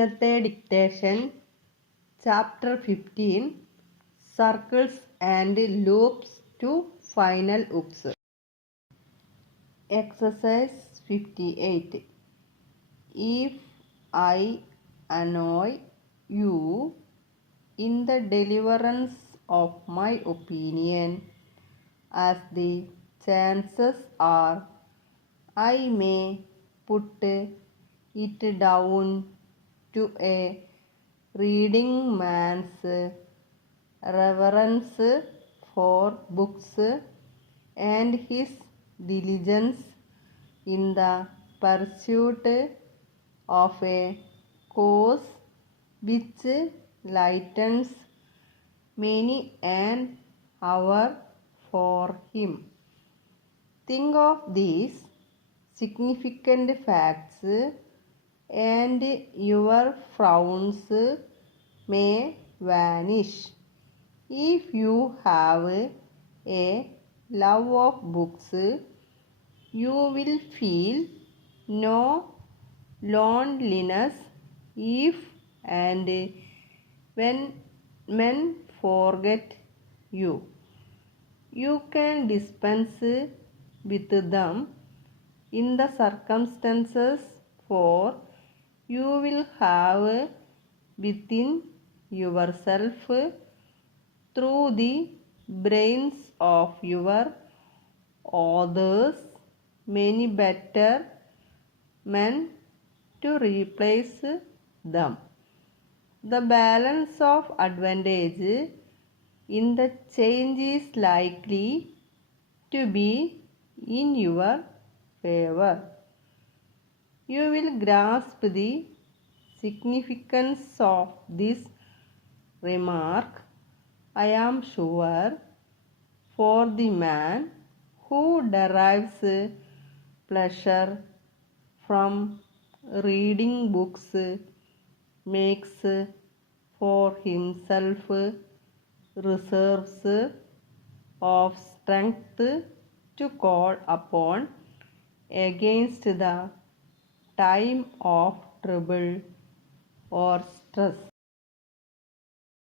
ഇന്നത്തെ dictation chapter 15 circles and loops to final ups. Exercise 58. If I annoy you in the deliverance of my opinion, as the chances are I may put it down to a reading man's reverence for books and his diligence in the pursuit of a cause which lightens many an hour for him. Think of these significant facts and your frowns may vanish. If you have a love of books, you will feel no loneliness if and when men forget you. You can dispense with them in the circumstances, for you will have within yourself, through the brains of your authors, many better men to replace them. The balance of advantage in the change is likely to be in your favor. You will grasp the significance of this remark, I am sure, for the man who derives pleasure from reading books makes for himself reserves of strength to call upon against the time of trouble or stress.